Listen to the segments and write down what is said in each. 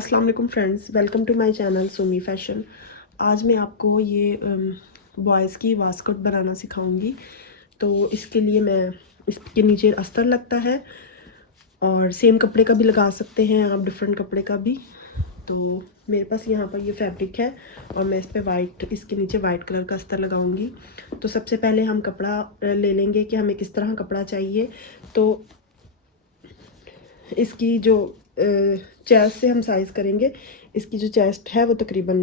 अस्सलाम वालेकुम friends, welcome to my channel Sumi fashion. आज मैं आपको ये बॉयज़ की वास्कोट बनाना सिखाऊंगी। तो इसके लिए मैं इसके नीचे अस्तर लगता है और सेम कपड़े का भी लगा सकते हैं आप, डिफरेंट कपड़े का भी। तो मेरे पास यहाँ पर ये फैब्रिक है और मैं इस पर इसके नीचे वाइट कलर का अस्तर लगाऊंगी। तो सबसे पहले हम कपड़ा ले लेंगे कि हमें किस तरह कपड़ा चाहिए। तो इसकी जो चेस्ट से हम साइज़ करेंगे, इसकी जो चेस्ट है वो तकरीबन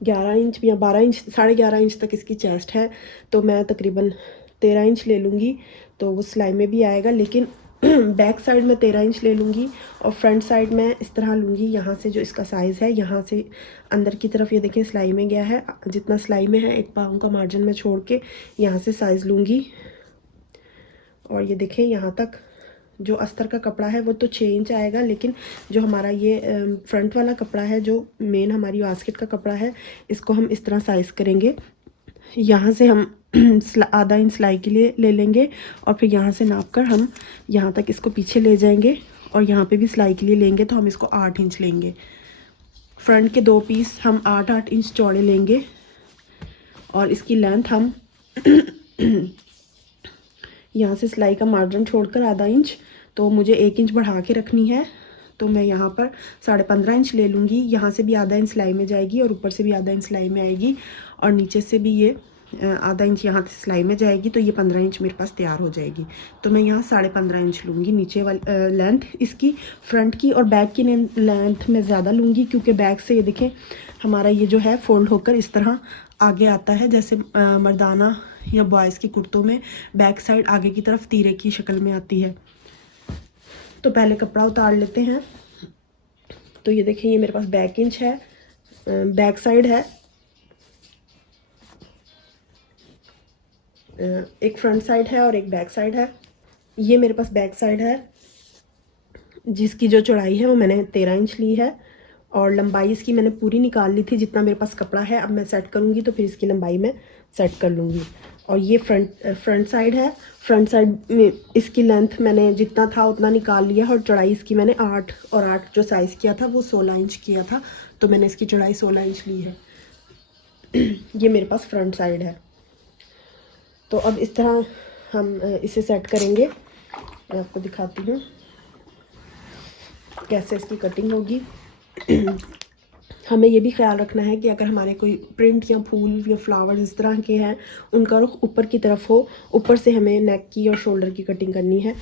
11 इंच या 12 इंच, 11.5 इंच तक इसकी चेस्ट है। तो मैं तकरीबन 13 इंच ले लूँगी, तो वो सिलाई में भी आएगा। लेकिन बैक साइड में 13 इंच ले लूँगी और फ्रंट साइड में इस तरह लूँगी। यहाँ से जो इसका साइज़ है, यहाँ से अंदर की तरफ ये देखिए सिलाई में गया है। जितना सिलाई में है एक पाँव का मार्जिन में छोड़ के यहाँ से साइज़ लूँगी और ये देखें यहाँ तक जो अस्तर का कपड़ा है वो तो 6 इंच आएगा। लेकिन जो हमारा ये फ्रंट वाला कपड़ा है, जो मेन हमारी बास्केट का कपड़ा है, इसको हम इस तरह साइज़ करेंगे। यहाँ से हम आधा इंच सिलाई के लिए ले लेंगे और फिर यहाँ से नाप कर हम यहाँ तक इसको पीछे ले जाएंगे और यहाँ पे भी सिलाई के लिए लेंगे। तो हम इसको 8 इंच लेंगे। फ्रंट के 2 पीस हम 8-8 इंच चौड़े लेंगे और इसकी लेंथ हम यहाँ से सिलाई का मार्जिन छोड़कर आधा इंच, तो मुझे 1 इंच बढ़ा के रखनी है। तो मैं यहाँ पर 15.5 इंच ले लूँगी। यहाँ से भी आधा इंच सिलाई में जाएगी और ऊपर से भी आधा इंच सिलाई में आएगी और नीचे से भी ये आधा इंच यहाँ से सिलाई में जाएगी। तो ये 15 इंच मेरे पास तैयार हो जाएगी। तो मैं यहाँ 15.5 इंच लूँगी नीचे वाली लेंथ इसकी। फ्रंट की और बैक की लेंथ मैं ज़्यादा लूँगी, क्योंकि बैक से ये देखें हमारा ये जो है फोल्ड होकर इस तरह आगे आता है। जैसे मर्दाना या बॉयज़ की कुर्तों में बैक साइड आगे की तरफ तीरे की शक्ल में आती है। तो पहले कपड़ा उतार लेते हैं। तो ये देखें ये मेरे पास बैक इंच है, बैक साइड है, एक फ्रंट साइड है और एक बैक साइड है। ये मेरे पास बैक साइड है, जिसकी जो चौड़ाई है वो मैंने 13 इंच ली है और लंबाई इसकी मैंने पूरी निकाल ली थी जितना मेरे पास कपड़ा है। अब मैं सेट करूँगी तो फिर इसकी लंबाई मैं सेट कर लूँगी। और ये फ्रंट साइड है। फ्रंट साइड में इसकी लेंथ मैंने जितना था उतना निकाल लिया और चौड़ाई इसकी मैंने 8 और 8 जो साइज़ किया था वो 16 इंच किया था। तो मैंने इसकी चौड़ाई 16 इंच ली है। ये मेरे पास फ्रंट साइड है। तो अब इस तरह हम इसे सेट करेंगे। मैं आपको दिखाती हूँ कैसे इसकी कटिंग होगी। हमें ये भी ख्याल रखना है कि अगर हमारे कोई प्रिंट या फूल या फ्लावर इस तरह के हैं, उनका रुख ऊपर की तरफ हो। ऊपर से हमें नेक की और शोल्डर की कटिंग करनी है।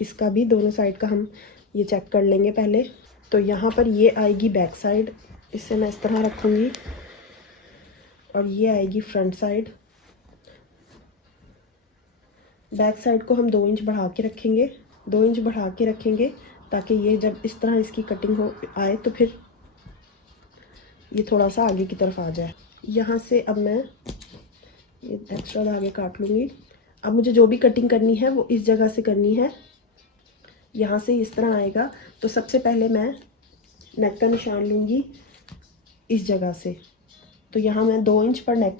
इसका भी दोनों साइड का हम ये चेक कर लेंगे पहले। तो यहाँ पर ये आएगी बैक साइड, इसे मैं इस तरह रखूँगी और ये आएगी फ्रंट साइड। बैक साइड को हम 2 इंच बढ़ा के रखेंगे, 2 इंच बढ़ा के रखेंगे ताकि ये जब इस तरह इसकी कटिंग हो आए तो फिर ये थोड़ा सा आगे की तरफ आ जाए। यहाँ से अब मैं ये एक्स्ट्रा धागे काट लूँगी। अब मुझे जो भी कटिंग करनी है वो इस जगह से करनी है। यहाँ से इस तरह आएगा। तो सबसे पहले मैं नेक का निशान लूँगी इस जगह से। तो यहाँ मैं 2 इंच पर नेक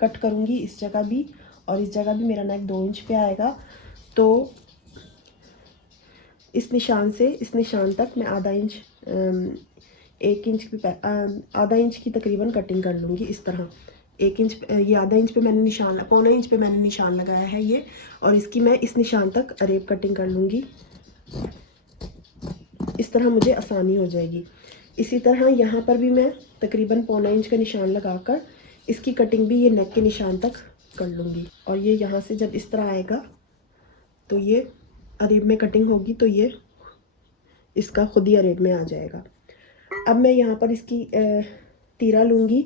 कट करूँगी, इस जगह भी और इस जगह भी मेरा नेक 2 इंच पे आएगा। तो इस निशान से इस निशान तक मैं आधा इंच 1 इंच की आधा इंच की तकरीबन कटिंग कर लूँगी इस तरह। 1 इंच ये आधा इंच पे मैंने निशान, पौना इंच पे मैंने निशान लगाया है ये, और इसकी मैं इस निशान तक अरेब कटिंग कर लूँगी। इस तरह मुझे आसानी हो जाएगी। इसी तरह यहाँ पर भी मैं तकरीबन पौना इंच का निशान लगाकर इसकी कटिंग भी ये नेक के निशान तक कर लूँगी। और ये यहाँ से जब इस तरह आएगा तो ये अरेब में कटिंग होगी, तो ये इसका खुद ही अरेब में आ जाएगा। अब मैं यहाँ पर इसकी तीरा लूँगी।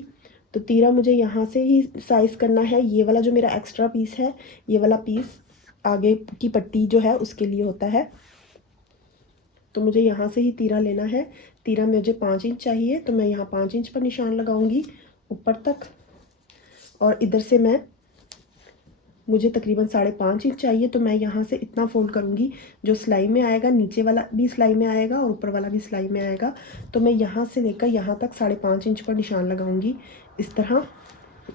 तो तीरा मुझे यहाँ से ही साइज़ करना है। ये वाला जो मेरा एक्स्ट्रा पीस है, ये वाला पीस आगे की पट्टी जो है उसके लिए होता है। तो मुझे यहाँ से ही तीरा लेना है। तीरा मुझे 5 इंच चाहिए, तो मैं यहाँ 5 इंच पर निशान लगाऊंगी ऊपर तक। और इधर से मुझे तकरीबन 5.5 इंच चाहिए, तो मैं यहाँ से इतना फोल्ड करूँगी जो सिलाई में आएगा, नीचे वाला भी सिलाई में आएगा और ऊपर वाला भी सिलाई में आएगा। तो मैं यहाँ से लेकर यहाँ तक 5.5 इंच पर निशान लगाऊँगी इस तरह,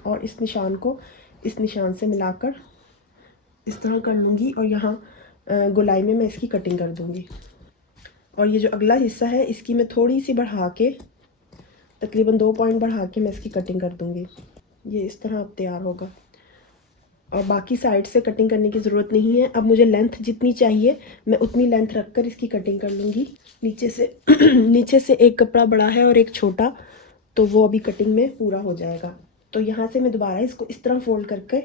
और इस निशान को इस निशान से मिलाकर इस तरह कर लूँगी और यहाँ गोलाई में मैं इसकी कटिंग कर दूँगी। और ये जो अगला हिस्सा है इसकी मैं थोड़ी सी बढ़ा के, तकरीबन 2 पॉइंट बढ़ा के मैं इसकी कटिंग कर दूँगी। ये इस तरह अब तैयार होगा और बाकी साइड से कटिंग करने की ज़रूरत नहीं है। अब मुझे लेंथ जितनी चाहिए मैं उतनी लेंथ रख कर इसकी कटिंग कर लूँगी। नीचे से नीचे से एक कपड़ा बड़ा है और एक छोटा, तो वो अभी कटिंग में पूरा हो जाएगा। तो यहाँ से मैं दोबारा इसको इस तरह फोल्ड करके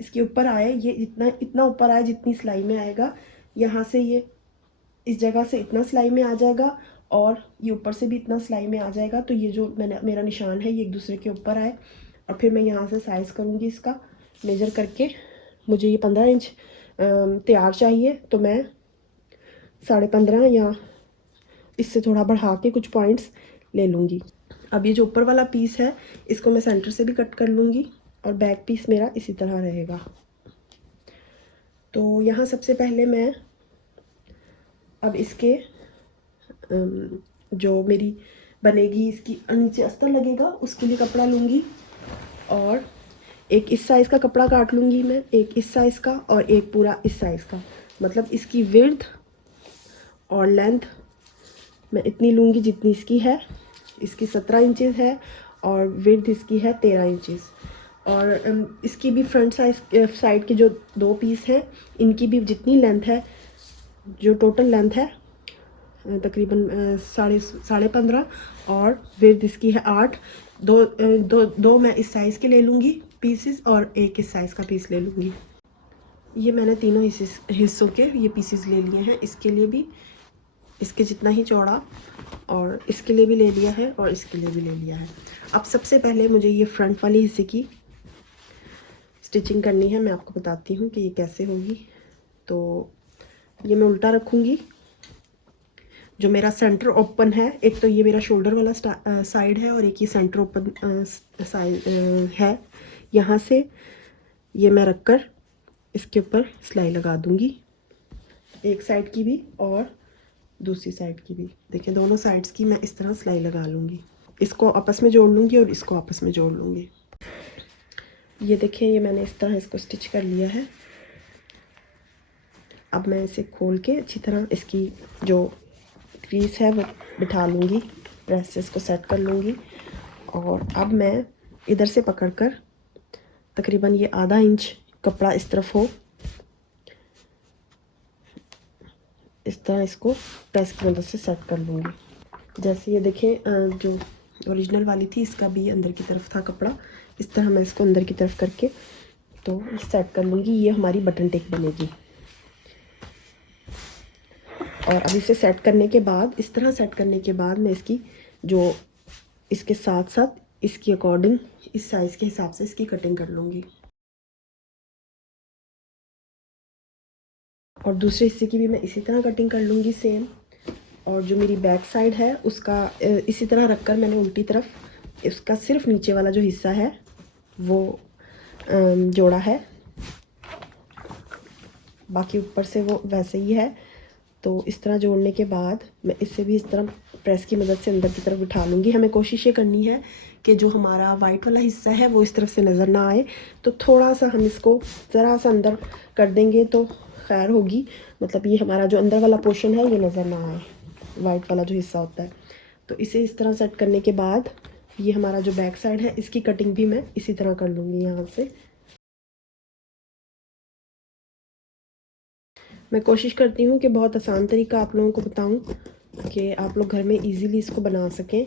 इसके ऊपर आए, ये इतना ऊपर आए जितनी सिलाई में आएगा, यहाँ से ये इस जगह से इतना सिलाई में आ जाएगा और ये ऊपर से भी इतना सिलाई में आ जाएगा। तो ये जो मेरा निशान है ये एक दूसरे के ऊपर आए और फिर मैं यहाँ से साइज़ करूँगी इसका मेजर करके। मुझे ये 15 इंच तैयार चाहिए, तो मैं 15.5 या इससे थोड़ा बढ़ा के कुछ पॉइंट्स ले लूँगी। अब ये जो ऊपर वाला पीस है इसको मैं सेंटर से भी कट कर लूँगी और बैक पीस मेरा इसी तरह रहेगा। तो यहाँ सबसे पहले मैं अब इसके जो मेरी बनेगी, इसकी नीचे अस्तर लगेगा उसके लिए कपड़ा लूँगी और एक इस साइज़ का कपड़ा काट लूँगी मैं, एक इस साइज़ का और एक पूरा इस साइज़ का। मतलब इसकी विड्थ और लेंथ मैं इतनी लूँगी जितनी इसकी है। इसकी 17 इंचेस है और विड्थ इसकी है 13 इंचेस। और इसकी भी फ्रंट साइड के जो 2 पीस हैं इनकी भी जितनी लेंथ है, जो टोटल लेंथ है तकरीबन 15.5 और विड्थ इसकी है 8। दो मैं इस साइज़ के ले लूँगी पीसेस और एक इस साइज़ का पीस ले लूँगी। ये मैंने तीनों हिस्सों के ये पीसेस ले लिए हैं। इसके लिए भी इसके जितना ही चौड़ा और इसके लिए भी ले लिया है और इसके लिए भी ले लिया है। अब सबसे पहले मुझे ये फ्रंट वाले हिस्से की स्टिचिंग करनी है। मैं आपको बताती हूँ कि ये कैसे होगी। तो ये मैं उल्टा रखूँगी। जो मेरा सेंटर ओपन है, एक तो ये मेरा शोल्डर वाला साइड है और एक ये सेंटर ओपन साइड है। यहाँ से ये मैं रखकर इसके ऊपर सिलाई लगा दूँगी, एक साइड की भी और दूसरी साइड की भी। देखिए दोनों साइड्स की मैं इस तरह सिलाई लगा लूँगी। इसको आपस में जोड़ लूँगी और इसको आपस में जोड़ लूँगी। ये देखिए ये मैंने इस तरह इसको स्टिच कर लिया है। अब मैं इसे खोल के अच्छी तरह इसकी जो क्रीज है वो बिठा लूँगी, प्रेस से इसको सेट कर लूँगी। और अब मैं इधर से पकड़कर तकरीबन ये आधा इंच कपड़ा इस तरफ हो, इस तरह इसको प्रेस की मदद से सेट कर लूँगी। जैसे ये देखें जो ओरिजिनल वाली थी इसका भी अंदर की तरफ था कपड़ा, इस तरह मैं इसको अंदर की तरफ करके तो सेट कर लूँगी। ये हमारी बटन टेक बनेगी। और अब इसे सेट करने के बाद, इस तरह सेट करने के बाद मैं इसकी जो इसके साथ साथ इसकी अकॉर्डिंग इस साइज़ के हिसाब से इसकी कटिंग कर लूँगी। और दूसरे हिस्से की भी मैं इसी तरह कटिंग कर लूँगी सेम। और जो मेरी बैक साइड है उसका इसी तरह रखकर मैंने उल्टी तरफ इसका सिर्फ नीचे वाला जो हिस्सा है वो जोड़ा है, बाकी ऊपर से वो वैसे ही है। तो इस तरह जोड़ने के बाद मैं इसे भी इस तरह प्रेस की मदद से अंदर की तरफ उठा लूँगी। हमें कोशिश ये करनी है कि जो हमारा वाइट वाला हिस्सा है वो इस तरफ से नज़र ना आए। तो थोड़ा सा हम इसको ज़रा सा अंदर कर देंगे तो खैर होगी। मतलब ये हमारा जो अंदर वाला पोर्शन है ये नज़र ना आए, वाइट वाला जो हिस्सा होता है। तो इसे इस तरह सेट करने के बाद ये हमारा जो बैक साइड है इसकी कटिंग भी मैं इसी तरह कर लूँगी। यहाँ से मैं कोशिश करती हूँ कि बहुत आसान तरीका आप लोगों को बताऊँ कि आप लोग घर में इजीली इसको बना सकें।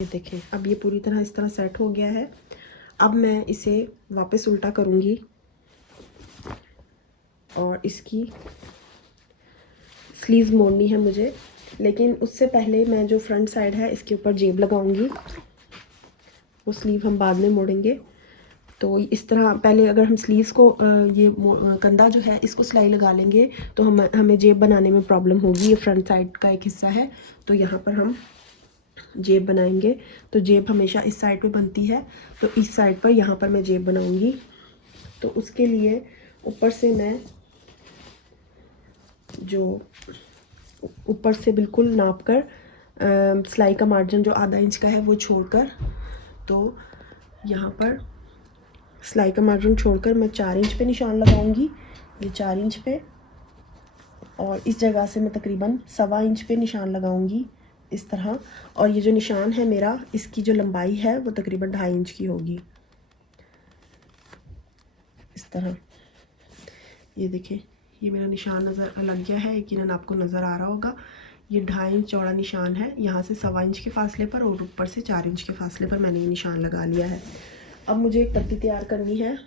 ये देखें अब ये पूरी तरह इस तरह सेट हो गया है। अब मैं इसे वापस उल्टा करूँगी और इसकी स्लीव्स मोड़नी है मुझे, लेकिन उससे पहले मैं जो फ्रंट साइड है इसके ऊपर जेब लगाऊंगी। वो स्लीव हम बाद में मोड़ेंगे। तो इस तरह पहले अगर हम स्लीव्स को ये कंधा जो है इसको सिलाई लगा लेंगे तो हमें जेब बनाने में प्रॉब्लम होगी। ये फ्रंट साइड का एक हिस्सा है तो यहाँ पर हम जेब बनाएंगे। तो जेब हमेशा इस साइड पे बनती है, तो इस साइड पर यहाँ पर मैं जेब बनाऊंगी। तो उसके लिए ऊपर से मैं जो ऊपर से बिल्कुल नाप कर सिलाई का मार्जिन जो आधा इंच का है वो छोड़कर, तो यहाँ पर सिलाई का मार्जिन छोड़कर मैं 4 इंच पे निशान लगाऊंगी ये 4 इंच पे, और इस जगह से मैं तकरीबन 1.25 इंच पे निशान लगाऊंगी इस तरह। और ये जो निशान है मेरा, इसकी जो लंबाई है वो तकरीबन 2.5 इंच की होगी इस तरह। ये देखिए, ये मेरा निशान नज़र लग गया है, यकीनन आपको नज़र आ रहा होगा। ये 2.5 इंच चौड़ा निशान है, यहाँ से 1.25 इंच के फासले पर और ऊपर से 4 इंच के फासले पर मैंने ये निशान लगा लिया है। अब मुझे एक पट्टी तैयार करनी है।